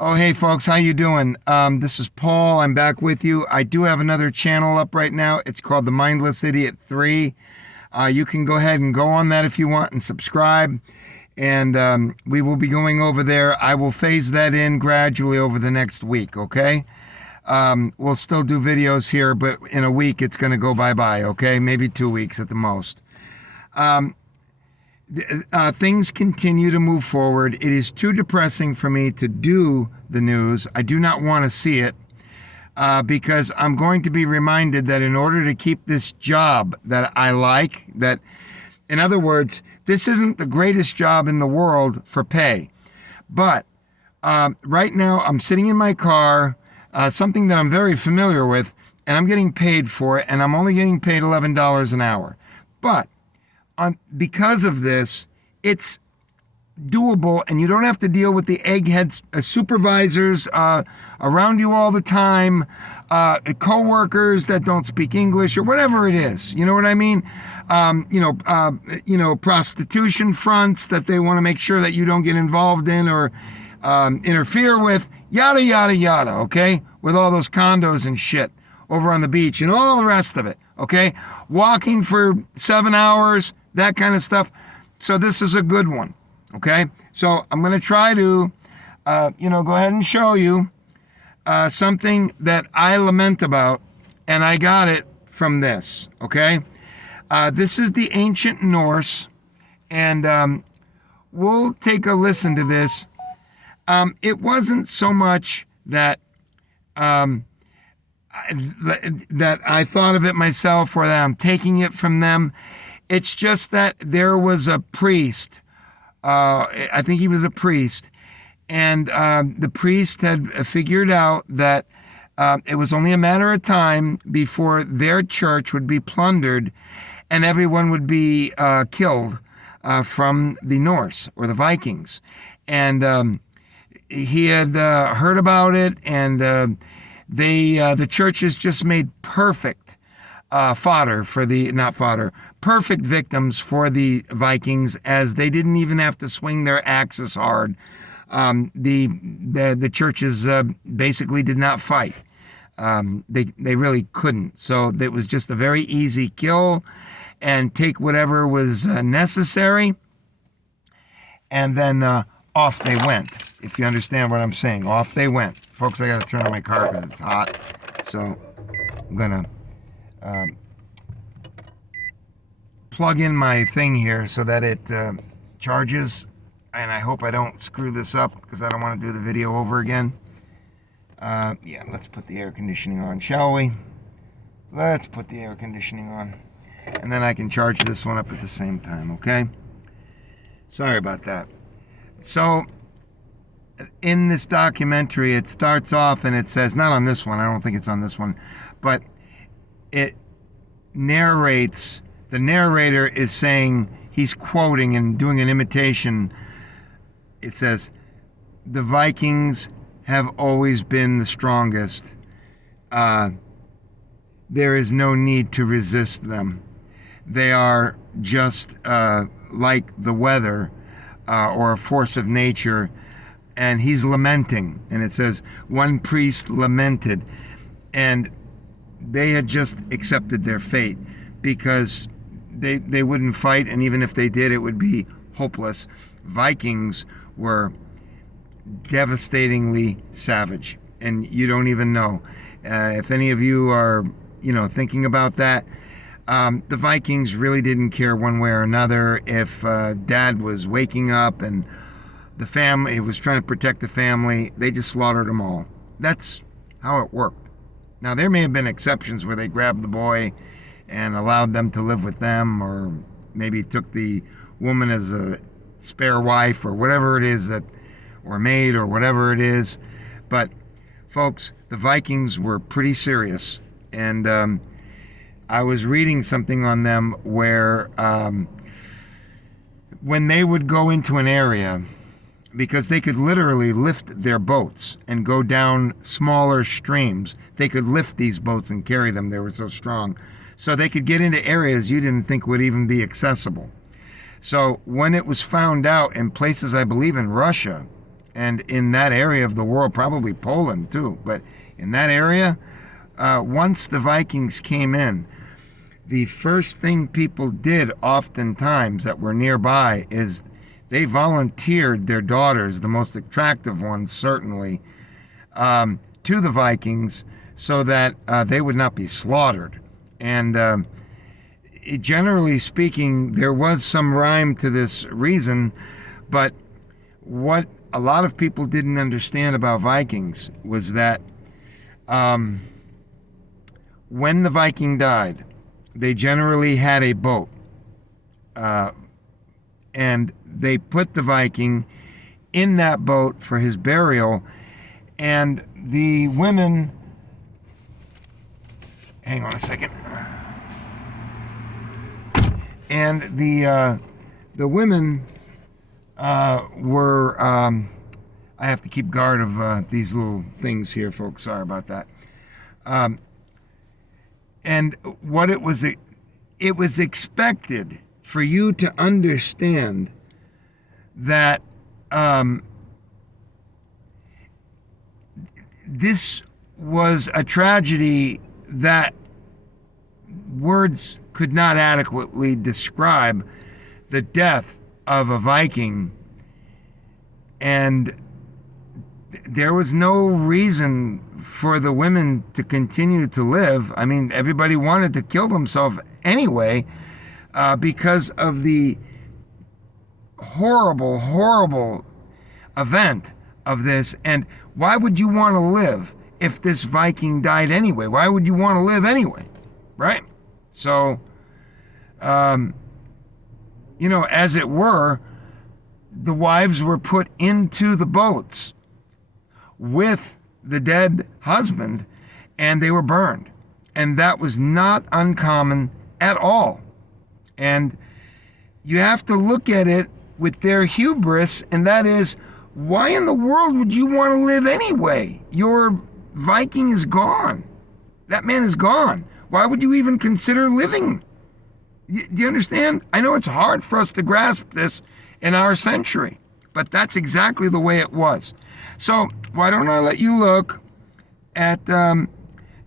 Oh, hey folks, how you doing? This is Paul. I'm back with you. I do have another channel up right now. It's called The Mindless Idiot 3. You can go ahead and go on that if you want and subscribe. And we will be going over there. I will phase that in gradually over the next week, okay? We'll still do videos here, but in a week it's going to go bye-bye, okay? Maybe 2 weeks at the most. Things continue to move forward. It is too depressing for me to do the news. I do not want to see it because I'm going to be reminded that in order to keep this job that I like, that, in other words, this isn't the greatest job in the world for pay. But right now I'm sitting in my car, something that I'm very familiar with, and I'm getting paid for it, and I'm only getting paid $11 an hour. But because of this, it's doable, and you don't have to deal with the egghead supervisors around you all the time, co-workers that don't speak English or whatever it is. You know what I mean? Prostitution fronts that they want to make sure that you don't get involved in or interfere with, yada, yada, yada, okay? With all those condos and shit over on the beach and all the rest of it, okay? Walking for 7 hours, that kind of stuff. So this is a good one, okay? So I'm going to try to, go ahead and show you something that I lament about, and I got it from this, okay? This is the ancient Norse, and we'll take a listen to this. It wasn't so much that that I thought of it myself or that I'm taking it from them. It's just that there was a priest. I think he was a priest. And the priest had figured out that it was only a matter of time before their church would be plundered and everyone would be killed from the Norse or the Vikings. And he had heard about it, and the churches just made perfect perfect victims for the Vikings, as they didn't even have to swing their axes hard. The churches basically did not fight. They really couldn't. So it was just a very easy kill and take whatever was necessary, and then off they went. If you understand what I'm saying, off they went. Folks, I got to turn on my car because it's hot. So I'm going to plug in my thing here so that it charges, and I hope I don't screw this up because I don't want to do the video over again. Yeah, let's put the air conditioning on, shall we? Let's put the air conditioning on, and then I can charge this one up at the same time, okay? Sorry about that. So in this documentary, it starts off and it says, not on this one, I don't think it's on this one, but it narrates. The narrator is saying, he's quoting and doing an imitation. It says, the Vikings have always been the strongest. There is no need to resist them. They are just like the weather or a force of nature. And he's lamenting. And it says, one priest lamented. And they had just accepted their fate because they wouldn't fight, and even if they did, it would be hopeless. Vikings were devastatingly savage, and you don't even know. If any of you are, thinking about that, the Vikings really didn't care one way or another. If Dad was waking up and the family was trying to protect the family, they just slaughtered them all. That's how it worked. Now, there may have been exceptions where they grabbed the boy and allowed them to live with them, or maybe took the woman as a spare wife or whatever it is or maid or whatever it is. But folks, the Vikings were pretty serious. And I was reading something on them where when they would go into an area, because they could literally lift their boats and go down smaller streams, they could lift these boats and carry them. They were so strong. So they could get into areas you didn't think would even be accessible. So when it was found out in places, I believe in Russia, and in that area of the world, probably Poland too, but in that area, once the Vikings came in, the first thing people did oftentimes that were nearby is they volunteered their daughters, the most attractive ones certainly, to the Vikings so that they would not be slaughtered. And generally speaking, there was some rhyme to this reason, but what a lot of people didn't understand about Vikings was that when the Viking died, they generally had a boat, and they put the Viking in that boat for his burial, and the women, hang on a second, and the women were, I have to keep guard of these little things here, folks, sorry about that. And what it was expected for you to understand that this was a tragedy that words could not adequately describe, the death of a Viking, and there was no reason for the women to continue to live. I mean, everybody wanted to kill themselves anyway, because of the horrible, horrible event of this. And why would you want to live if this Viking died anyway? Why would you want to live anyway? Right? So, as it were, the wives were put into the boats with the dead husband, and they were burned. And that was not uncommon at all. And you have to look at it with their hubris, and that is, why in the world would you want to live anyway? Your Viking is gone. That man is gone. Why would you even consider living? Do you understand? I know it's hard for us to grasp this in our century, but that's exactly the way it was. So why don't I let you look at the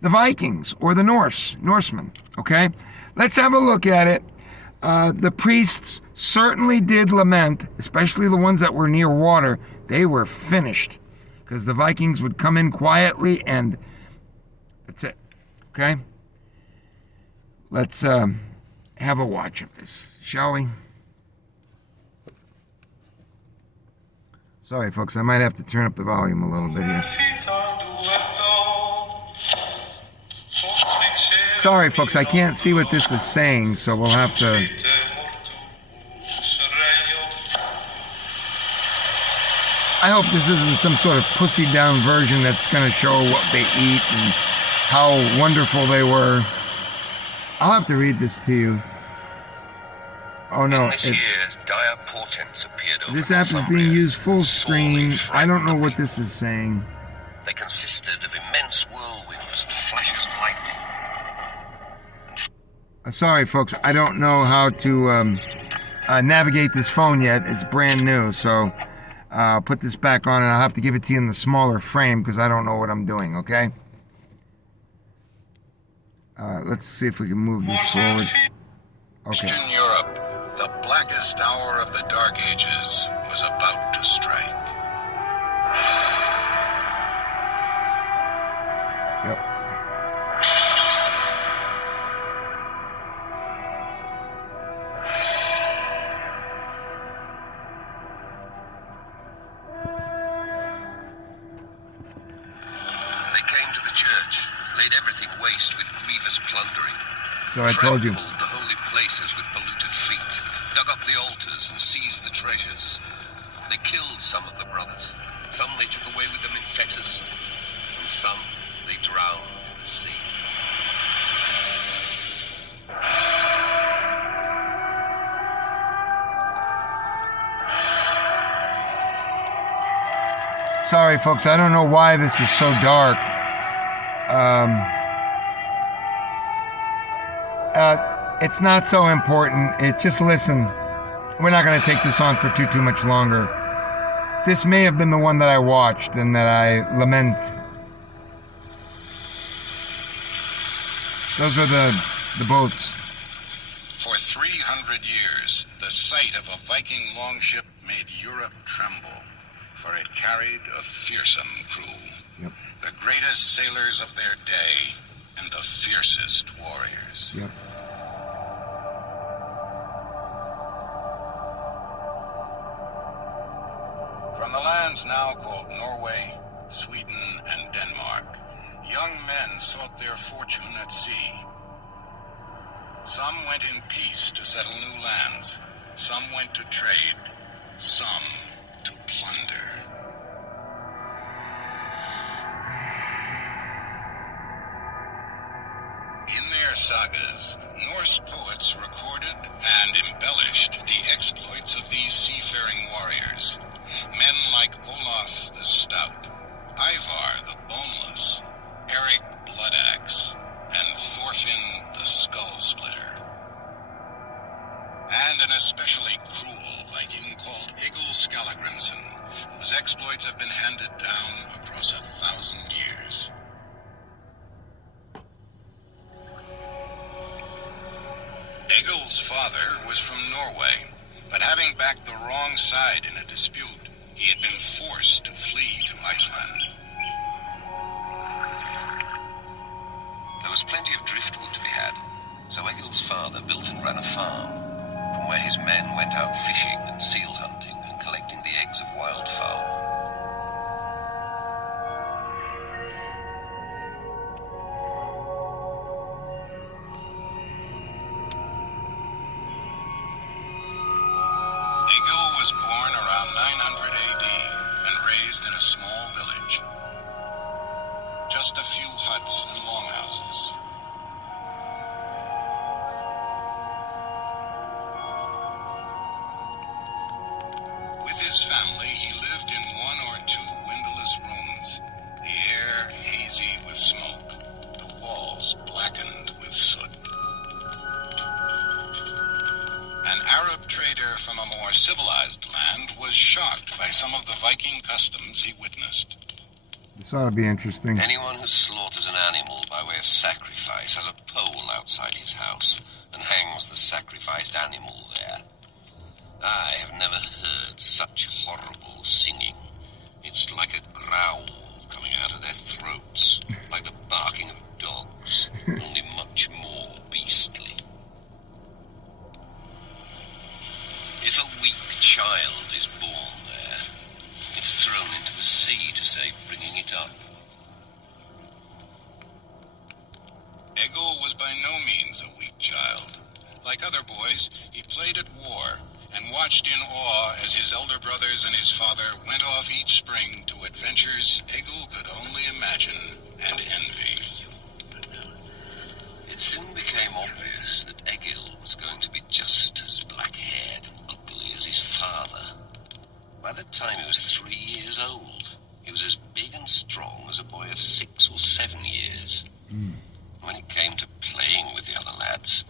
Vikings or the Norsemen, okay? Let's have a look at it. The priests certainly did lament, especially the ones that were near water. They were finished because the Vikings would come in quietly, and that's it, okay? Let's have a watch of this, shall we? Sorry, folks, I might have to turn up the volume a little bit here. Sorry, folks, I can't see what this is saying, so we'll have to... I hope this isn't some sort of pussy-down version that's going to show what they eat and how wonderful they were. I'll have to read this to you. Oh no, this year, dire portents appeared over this app is being used full screen. I don't know what this is saying. They consisted of immense whirlwinds and flashes of lightning. Sorry, folks, I don't know how to navigate this phone yet. It's brand new, so I'll put this back on, and I'll have to give it to you in the smaller frame because I don't know what I'm doing, okay? Let's see if we can move this forward. Okay. Eastern Europe, the blackest hour of the Dark Ages was about to strike. Yep. They came to the church, laid everything waste with grievous plundering. So I told you. Trampled the holy places with polluted feet, dug up the altars and seized the treasures. They killed some of the brothers. Some they took away with them in fetters, and some they drowned in the sea. Sorry, folks, I don't know why this is so dark. It's not so important. It's just listen. We're not going to take this on for too much longer. This may have been the one that I watched and that I lament. Those are the boats. For 300 years, the sight of a Viking longship made Europe tremble, for it carried a fearsome crew. Yep. The greatest sailors of their day and the fiercest warriors. Yep. From the lands now called Norway, Sweden, and Denmark, young men sought their fortune at sea. Some went in peace to settle new lands, some went to trade, some to plunder. In their sagas, Norse poets recorded and embellished the exploits of these seafaring warriors. Men like Olaf the Stout, Ivar the Boneless, Eric Bloodaxe, and Thorfinn the Skull Splitter. And an especially cruel Viking called Egil Skallagrimsson, whose exploits have been handed down across 1,000 years. Egil's father was from Norway, but having backed the wrong side in a dispute, he had been forced to flee to Iceland. There was plenty of driftwood to be had, so Egil's father built and ran a farm, from where his men went out fishing and seal hunting and collecting the eggs of wildfowl. Egil was born around 900 AD and raised in a small village. Just a few huts and longhouses. With his family, he lived in one or two windowless rooms, the air hazy with smoke, the walls blackened with soot. An Arab trader from a more civilized land was shocked by some of the Viking customs he witnessed. This ought to be interesting. Anyone who slaughters an animal by way of sacrifice has a pole outside his house and hangs the sacrificed animal there. I have never heard such horrible singing. It's like a growl coming out of their throats, like the barking of dogs, only much more beastly. If a weak child is born there, it's thrown into the sea to save bringing it up. Egil was by no means a weak child. Like other boys, he played at war and watched in awe as his elder brothers and his father went off each spring to adventures Egil could only imagine and envy. It soon became obvious that Egil was going to be just as black-haired and ugly as his father. By the time he was 3 years old, he was as big and strong as a boy of 6 or 7 years. When it came to playing with the other lads,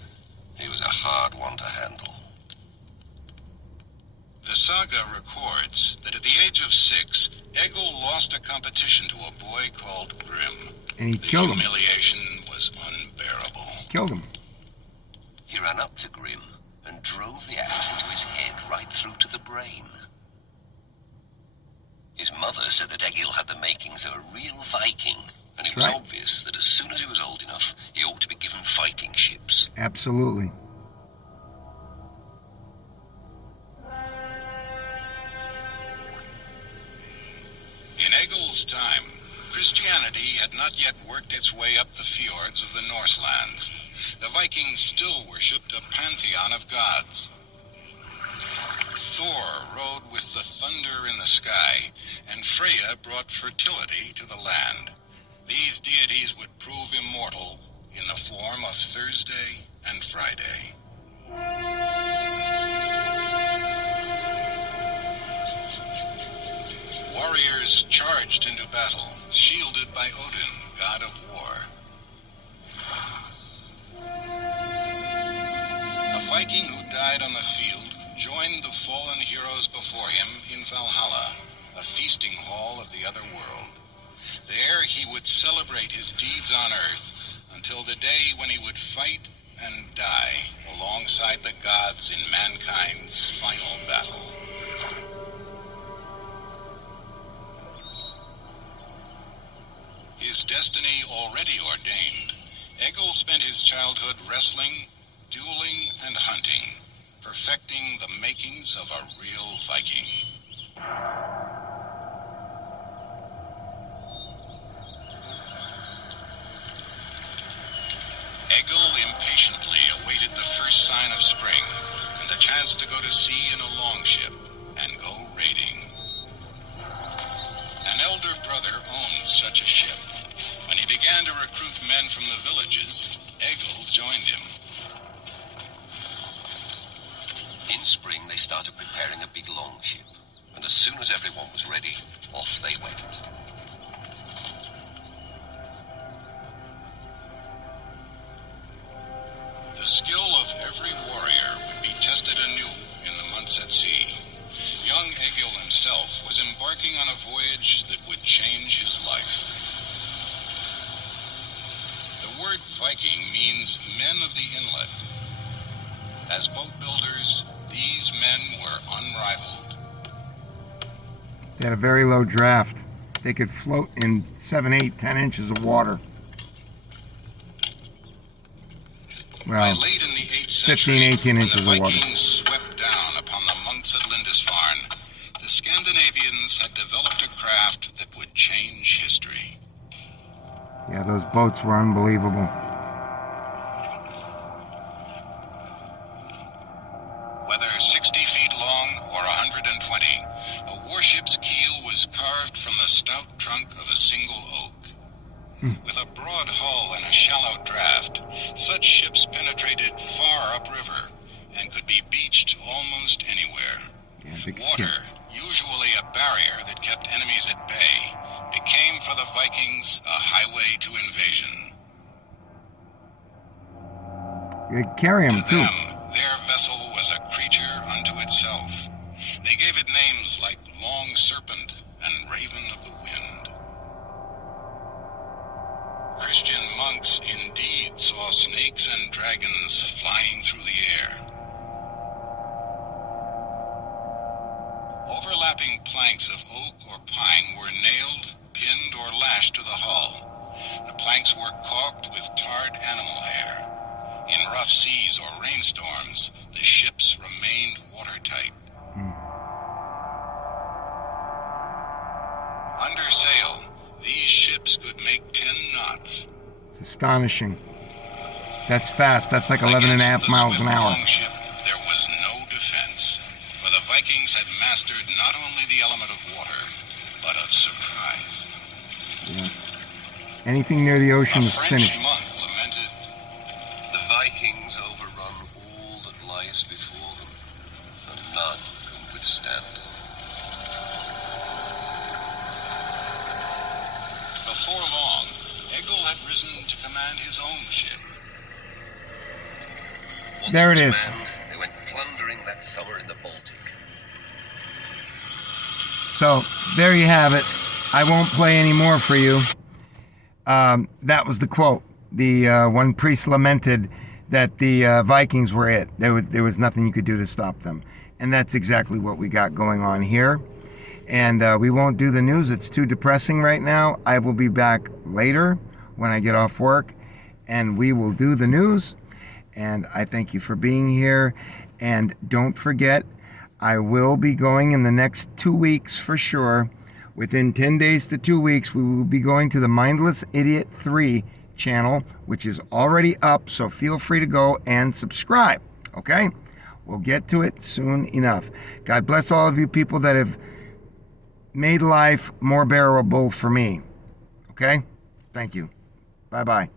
he was a hard one to handle. The saga records that at the age of 6, Egil lost a competition to a boy called Grim. And he The killed him. humiliation was unbearable. Killed him. He ran up to Grim and drove the axe into his head right through to the brain. His mother said that Egil had the makings of a real Viking, and it was Right. obvious that as soon as he was old enough, he ought to be given fighting ships. Absolutely. In Egil's time, Christianity had not yet worked its way up the fjords of the Norse lands. The Vikings still worshipped a pantheon of gods. Thor rode with the thunder in the sky, and Freya brought fertility to the land. These deities would prove immortal in the form of Thursday and Friday. Warriors charged into battle, shielded by Odin, god of war. A Viking who died on the field joined the fallen heroes before him in Valhalla, a feasting hall of the other world. There he would celebrate his deeds on Earth until the day when he would fight and die alongside the gods in mankind's final battle. His destiny already ordained, Egil spent his childhood wrestling, dueling, and hunting, perfecting the makings of a real Viking. Egil impatiently awaited the first sign of spring and the chance to go to sea in a longship and go raiding. An elder brother owned such a ship. When he began to recruit men from the villages, Egil joined him. In spring, they started preparing a big longship, and as soon as everyone was ready, off they went. The skill of every warrior would be tested anew in the months at sea. Young Egil himself was embarking on a voyage that would change his life. The word Viking means men of the inlet. As boat builders, these men were unrivaled. They had a very low draft. They could float in 7, 8, 10 inches of water. By Well, late in the 8th 15, century, 18 when inches the of water. Vikings swept down upon the monks at Lindisfarne, the Scandinavians had developed a craft that would change history. Yeah, those boats were unbelievable. Whether 60 feet long or 120, a warship's keel was carved from the stout trunk of a single oak. With a broad hull and a shallow draft, such ships penetrated far upriver and could be beached almost anywhere. Yeah, they could Water, usually a barrier that kept enemies at bay, became for the Vikings a highway to invasion. They could carry them To too. them, their vessel was a creature unto itself. They gave it names like Long Serpent and Raven of the Wind. Christian monks indeed saw snakes and dragons flying through the air. Overlapping planks of oak or pine were nailed, pinned, or lashed to the hull. The planks were caulked with tarred animal hair. In rough seas or rainstorms, the ships remained watertight. Under sail, these ships could make 10 knots. It's astonishing. That's fast. That's like 11 and a half Against the miles swift an hour. longship, there was no defense, for the Vikings had mastered not only the element of water, but of surprise. Yeah. Anything near the ocean A is French finished. monk lamented, The Vikings overrun all that lies before them, and none can withstand them. before long, Egil had risen to command his own ship. Once There it in is. command, they went plundering that summer in the Baltic. So there you have it. I won't play any more for you. That was the quote. The one priest lamented that the Vikings were it. There was nothing you could do to stop them. And that's exactly what we got going on here. And we won't do the news. It's too depressing right now. I will be back later when I get off work, and we will do the news. And I thank you for being here. And don't forget, I will be going in the next 2 weeks for sure. Within 10 days to 2 weeks, we will be going to the Mindless Idiot 3 channel, which is already up. So feel free to go and subscribe. Okay? We'll get to it soon enough. God bless all of you people that have made life more bearable for me. Okay? Thank you. Bye-bye.